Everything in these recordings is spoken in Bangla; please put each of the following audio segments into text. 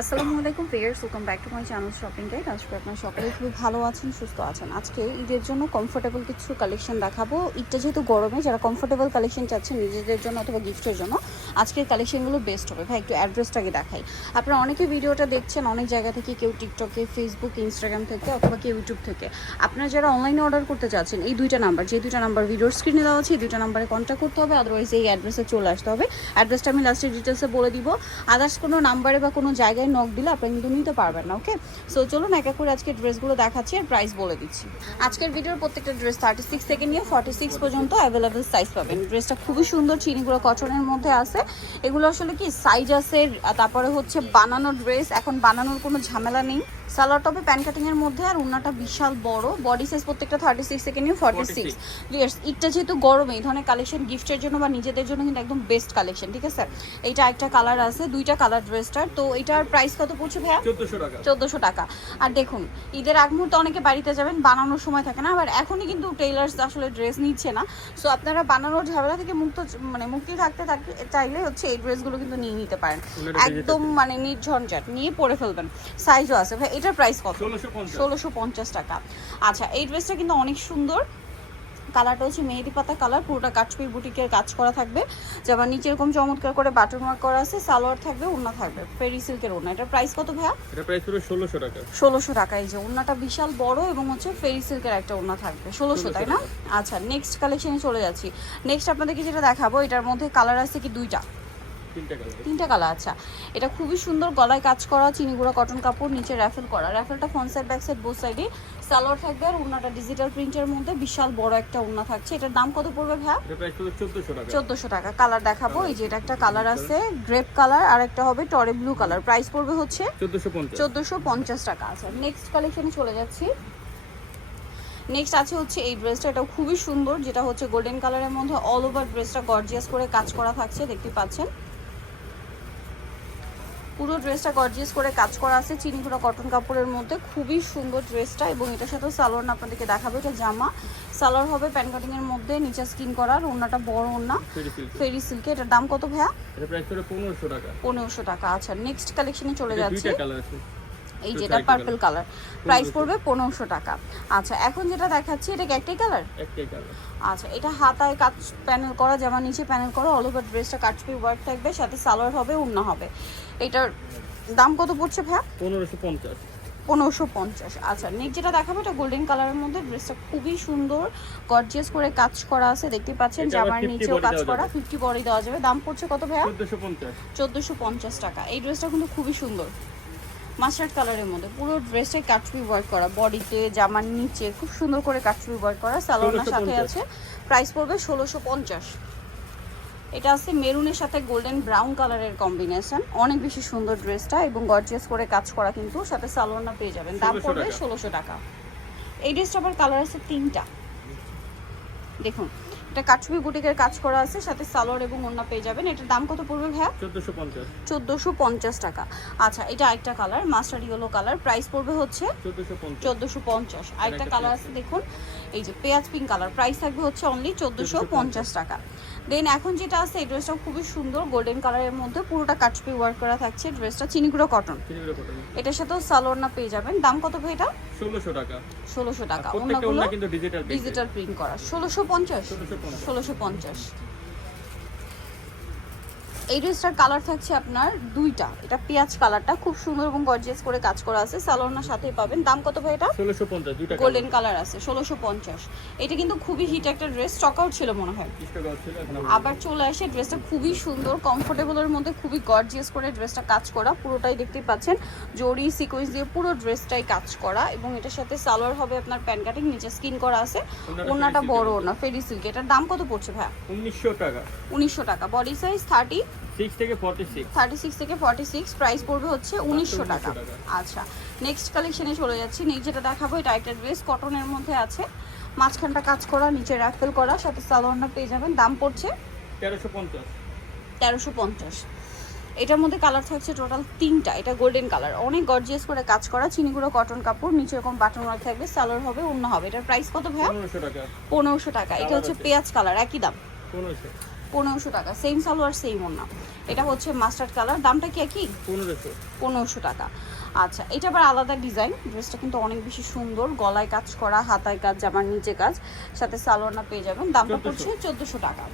আসসালামু আলাইকুম viewers, welcome back to my channel shopping guide. আজকে আপনারা সকলে খুবই ভালো আছেন, সুস্থ আছেন। আজকে ঈদের জন্য কমফোর্টেবল কিছু কালেকশন দেখাবো। ঈদটা যেহেতু গরমে, যারা কমফোর্টেবল কালেকশন চাচ্ছেন নিজেদের জন্য অথবা গিফটের জন্য, আজকের কালেকশনগুলো বেস্ট হবে। ভাই একটু অ্যাড্রেসটাকে দেখাই। আপনারা অনেকে ভিডিওটা দেখছেন অনেক জায়গা থেকে, কেউ টিকটকে, ফেসবুক, ইনস্টাগ্রাম থেকে অথবা কেউ ইউটিউব থেকে। আপনারা যারা অনলাইনে অর্ডার করতে চাচ্ছেন, এই দুইটা নাম্বার, যে দুইটা নাম্বার ভিডিওর স্ক্রিনে দেওয়া আছে, এই দুইটা নাম্বারে কন্ট্যাক্ট করতে হবে। আদারওয়াইজ এই অ্যাড্রেসে চলে আসতে হবে। অ্যাড্রেসটা আমি লাস্টের ডিটেলসে বলে দিব। আদার্স কোনো নাম্বারে বা কোনো জায়গায় নক দিলে আপনারা কিন্তু নিতে পারবেন না। ওকে, সো চলুন এক এক করে আজকে ড্রেসগুলো দেখাচ্ছি আর প্রাইস বলে দিচ্ছি। আজকের ভিডিওর প্রত্যেকটা ড্রেস 36 থেকে নিয়ে 46 পর্যন্ত অ্যাভেলেবেল সাইজ পাবেন। ড্রেসটা খুবই সুন্দর, চিনিগুলো কটনের মধ্যে আছে। এগুলো আসলে কি সাইজ আছে, তারপরে হচ্ছে বানানোর ড্রেস, এখন বানানোর কোনো ঝামেলা নেই। সালোয়ার টপে প্যান কাটিং এর মধ্যে, আর উন্নাটা বিশাল বড়। বডি সাইজ প্রত্যেকটা 36 থেকে নিয়ে 46। ভিউয়ার্স, ঈদটা যেহেতু গরমে এই ধরনের কালেকশন গিফটের জন্য বা নিজেদের জন্য কিন্তু একদম বেস্ট কালেকশন। ঠিক আছে, এইটা একটা কালার আছে, দুইটা কালার ড্রেসটার। তো এটার প্রাইস কত পড়ছে ভাইয়া? 1400 টাকা। আর দেখুন, ঈদের আগ মুহূর্তে অনেকে বাড়িতে যাবেন, বানানোর সময় থাকে না, আবার এখনই কিন্তু টেইলার্স আসলে ড্রেস নিচ্ছে না। সো আপনারা বানানোর ঝামেলা থেকে মুক্তি থাকতে চাইলে হচ্ছে এই ড্রেসগুলো কিন্তু নিয়ে নিতে পারেন। একদম নির্ঝঞ্ঝাট নিয়ে পরে ফেলবেন। সাইজও আছে ভাই। এটার প্রাইস কত? 1650 টাকা। আচ্ছা, এই ড্রেসটা কিন্তু অনেক সুন্দর। কালারটা হচ্ছে মেহেদি পাতা কালার, পুরোটা কাটছবি বুটিকের কাজ করা থাকবে। যেমন নিচে এরকম চমৎকার করে বাটন ওয়ার্ক করা আছে, সালোয়ার থাকবে, ওড়না থাকবে ফেরি সিল্কের ওড়না। এটার প্রাইস কত ভাইয়া? এটা প্রাইস পুরো 1600 টাকা। 1600 টাকা। এই যে ওড়নাটা বিশাল বড় এবং হচ্ছে ফেরি সিল্কের একটা ওড়না থাকবে। 1600, তাই না? আচ্ছা, নেক্সট কালেকশনে চলে যাচ্ছি। নেক্সট আপনাদেরকে যেটা দেখাবো, এটার মধ্যে কালার আছে কি দুইটা? তিনটা কালার। আচ্ছা, এটা খুবই সুন্দর, গলায় কাজ করা, চিনিগুড়া কটন কাপড়, নিচে র্যাফেল করা। র্যাফেলটা front side back side both সাইডে। সালোয়ার থাকবে আর ওড়নাটা ডিজিটাল প্রিন্টের মধ্যে বিশাল বড় একটা ওড়না থাকছে। এটার দাম কত পড়বে ভাইয়া? এটা প্রাইস পুরো 1400 টাকা। 1400 টাকা। কালার দেখাবো। এই যে এটা একটা কালার আছে গ্রেপ কালার, আর একটা হবে টরে ব্লু কালার। প্রাইস পড়বে হচ্ছে 1450 টাকা। আচ্ছা, নেক্সট কালেকশনে চলে যাচ্ছি। নেক্সট আছে হচ্ছে এই ড্রেসটা। এটাও খুবই সুন্দর, যেটা হচ্ছে গোল্ডেন কালারের মধ্যে অল ওভার ড্রেসটা গর্জিয়াস করে কাজ করা থাকছে, দেখতে পাচ্ছেন। পুরো ড্রেসটা গর্জিয়াস করে কাজ করা আছে, চিনিগুড়া কটন কাপড়ের মধ্যে। খুবই সুন্দর ড্রেসটা, এবং এটার সাথে সালোয়ার না আপনাদেরকে দেখাবো। এটা জামা, সালোয়ার হবে প্যান কাটিং এর মধ্যে, নিচে স্কিন করার, ওড়নাটা বড় ওড়না ফেরি সিল্কে। এটার দাম কত ভাইয়া? এটা প্রাইস পুরো 1500 টাকা। 1500 টাকা। আচ্ছা, নেক্সট কালেকশনে চলে যাচ্ছে। দুইটা কালার আছে, এই যেটা পার্পল কালার, প্রাইস পড়বে 1500 টাকা। আচ্ছা, এখন যেটা দেখাচ্ছি, এটা কি একটাই কালার? একটাই কালার। আচ্ছা, এটা হাতায় কাজ প্যানেল করা, যেমন নিচে প্যানেল করা, অল ওভার ড্রেসটা কাটছবি ওয়ার্ক থাকবে, সাথে সালোয়ার হবে, ওড়না হবে। এটার দাম কত পড়ছে ভাইয়া? 1550। 1550। আচ্ছা, নেক্সট যেটা দেখাবো, এটা গোল্ডেন কালারের মধ্যে। ড্রেসটা খুবই সুন্দর, গর্জিয়াস করে কাজ করা আছে, দেখতে পাচ্ছেন। জামার নিচেও কাজ করা, 50 বডি দেওয়া যাবে। দাম পড়ছে কত ভাইয়া? 1450 টাকা। এই ড্রেসটা কিন্তু খুবই সুন্দর, মাস্টার্ড কালারের মধ্যে। পুরো ড্রেসটাই কাটছবি ওয়ার্ক করা, বডিতে জামার নিচে খুব সুন্দর করে কাটছবি ওয়ার্ক করা, সালোয়ারের সাথে আছে। প্রাইস পড়বে 1650। এটা আছে মেরুনের সাথে গোল্ডেন ব্রাউন কালারের কম্বিনেশন, অনেক বেশি সুন্দর ড্রেসটা, এবং গর্জিয়াস করে কাজ করা, কিন্তু সাথে সালোয়ার পেয়ে যাবেন। দাম পড়বে 1600 টাকা। এই ড্রেসটা আবার কালার আছে তিনটা, দেখুন। এটা কাটছবি বুটিকের কাজ করা আছে, সাথে সালোয়ার এবং ওড়না পেয়ে যাবেন। এটার দাম কত পড়বে ভাইয়া? 1450 টাকা। আচ্ছা, এটা আরেকটা colour, mustard yellow colour. Price পড়বে হচ্ছে 1450। আরেকটা কালার আছে দেখুন, এই যে পেঁয়াজ পিঙ্ক কালার। প্রাইস থাকবে হচ্ছে অনলি 1450 টাকা। দেন এখন যেটা আছে, এই ড্রেসটাও খুবই সুন্দর, গোল্ডেন কালারের মধ্যে, পুরোটা কাটছবি ওয়ার্ক করা থাকছে। ড্রেসটা চিনিগুড়া কটন, এটার সাথেও সালোয়ার পেয়ে যাবেন। দাম কত ভাই এটা? 1600 টাকা। 1600 টাকা। প্রত্যেকটা ওড়না কিন্তু ডিজিটাল প্রিন্ট করা। 1650। 1650। এই ড্রেসটার কালার থাকছে আপনার দুইটা। এটা পেঁয়াজ কালারটা খুব সুন্দর এবং গর্জিয়াস করে কাজ করা আছে, সালোয়ার সাথেই পাবেন। দাম কত ভাই এটা? 1650। দুইটা গোল্ডেন কালার আছে, 1650। এটা কিন্তু খুবই হিট একটা ড্রেস, স্টক আউট ছিল মনে হয়, আবার চলে আসে। ড্রেসটা খুবই সুন্দর, কমফোর্টেবলের মধ্যে, খুবই গর্জিয়াস করে ড্রেসটা কাজ করা, পুরোটাই দেখতেই পাচ্ছেন জরি সিকোয়েন্স দিয়ে পুরো ড্রেসটাই কাজ করা, এবং এটার সাথে সালোয়ার হবে আপনার প্যান কাটিং, নিচে স্কিন করা আছে, ওড়নাটা বড় ওড়না ফেরি সিল্ক। এটার দাম কত পড়ছে ভাই? 1900 টাকা। 1900 টাকা। বডি সাইজ 36 থেকে 46। প্রাইস পড়বে হচ্ছে 1900 টাকা। আচ্ছা, নেক্সট কালেকশনে চলে যাচ্ছি। নেক্সট যেটা দেখাবো, এটা একটা ড্রেস কটনের মধ্যে আছে, মাঝখানটা কাজ করা, নিচে র্যাফেল করা, সাথে সালোয়ার পেয়ে যাবেন। দাম পড়ছে 1350। এটার মধ্যে কালার থাকছে টোটাল তিনটা। এটা গোল্ডেন কালার, অনেক গর্জিয়াস করে কাজ করা, চিনিগুড়ো কটন কাপড়, নিচে এরকম বাটন ওয়ার্ক থাকবে, সালোয়ার হবে, ওড়না হবে। এটার প্রাইস কত ভাইয়া? 1500 টাকা। এটা হচ্ছে পেঁয়াজ কালার, একই দাম। 1500 টাকা, সেম সালোয়ার সেম ওড়না। এটা হচ্ছে মাস্টার্ড কালার, দামটা কি একই? 1500। 1500 টাকা। আচ্ছা, এটা আবার আলাদা ডিজাইন, ড্রেসটা কিন্তু অনেক বেশি সুন্দর, গলায় কাজ করা, হাতায় কাজ, জামার নিচে কাজ, সাথে সালোয়ারটা পেয়ে যাবেন। দামটা 1400 পড়ছে 1400 টাকা।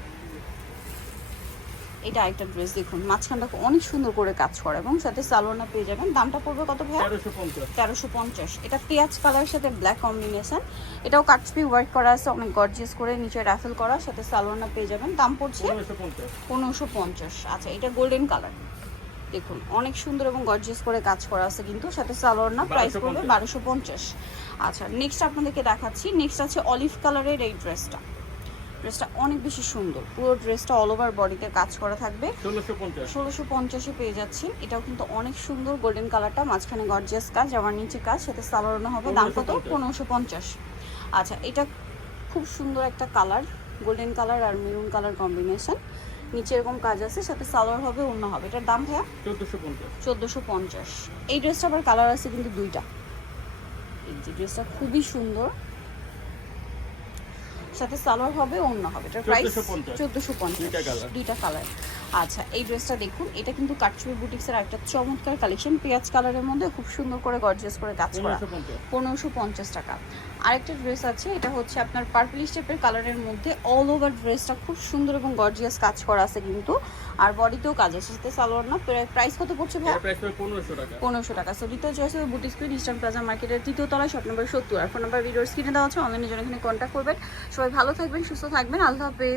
এটা একটা ড্রেস দেখুন, মাঝখানটা অনেক সুন্দর করে কাজ করা এবং সাথে সালোয়ারটা পেয়ে যাবেন। দামটা পড়বে কত ভাইয়া? 1350। 1350। এটা পেঁয়াজ কালারের সাথে ব্ল্যাক কম্বিনেশন, এটাও কাটছবি ওয়ার্ক করা আছে অনেক গর্জিয়াস করে, নিচে রাফেল করা, সাথে সালোয়ারটা পেয়ে যাবেন। দাম পড়ছে 1550। 1550। আচ্ছা, এটা গোল্ডেন কালার, দেখুন অনেক সুন্দর এবং গর্জিয়াস করে কাজ করা আছে কিন্তু, সাথে সালোয়ার না, প্রাইস পড়বে 1250। আচ্ছা, নেক্সট আপনাদেরকে দেখাচ্ছি। নেক্সট আছে অলিভ কালারের এই ড্রেসটা অনেক বেশি সুন্দর, পুরো ড্রেসটা অল ওভার বডিতে কাজ করা থাকবে। 1650। 1650-এ পেয়ে যাচ্ছেন। এটাও কিন্তু অনেক সুন্দর, গোল্ডেন কালারটা, মাঝখানে গর্জিয়াস কাজ, আমার নিচে কাজ, সাথে সালোয়ার হবে। দাম কত? 1550। আচ্ছা, এটা খুব সুন্দর একটা কালার, গোল্ডেন কালার আর মেরুন কালার কম্বিনেশন, নিচে এরকম কাজ আছে, সাথে সালোয়ার হবে, অন্য হবে। এটার দাম ভাইয়া 1450। 1450। এই ড্রেসটা আবার কালার আছে কিন্তু দুইটা। এই যে ড্রেসটা খুবই সুন্দর, সাথে সালোয়ার হবে, অন্য হবে। এটার প্রাইস 1450। দুইটা কালার। দুইটা কালার। আচ্ছা, এই ড্রেসটা দেখুন, এটা কিন্তু কাটছবি বুটিক্সের একটা চমৎকার কালেকশন, পেঁয়াজ কালারের মধ্যে খুব সুন্দর করে গর্জিয়াস করে কাজ করা। 1550 টাকা। আরেকটা ড্রেস আছে, এটা হচ্ছে আপনার পার্পলিশ টাইপের কালারের মধ্যে, অল ওভার ড্রেসটা খুব সুন্দর এবং গর্জিয়াস কাজ করা আছে কিন্তু, আর বডিতেও কাজ আছে, সাথে সালোয়ার না। প্রাইস কত পড়ছে ভাই? এর প্রাইস পড়বে 1500 টাকা। 1500 টাকা। সো দ্বিতীয় চয়েস হবে বুটিক স্কুল, ইস্টার্ন প্লাজা মার্কেটের 3য় তলায়, শপ নম্বর 70। আর ফোন নাম্বার ভিডিওর স্ক্রিনে দেওয়া আছে, অনলাইনে জন্য এখানে কন্ট্যাক্ট করবেন। সবাই ভালো থাকবেন, সুস্থ থাকবেন, আল্লাহ হাফেজ।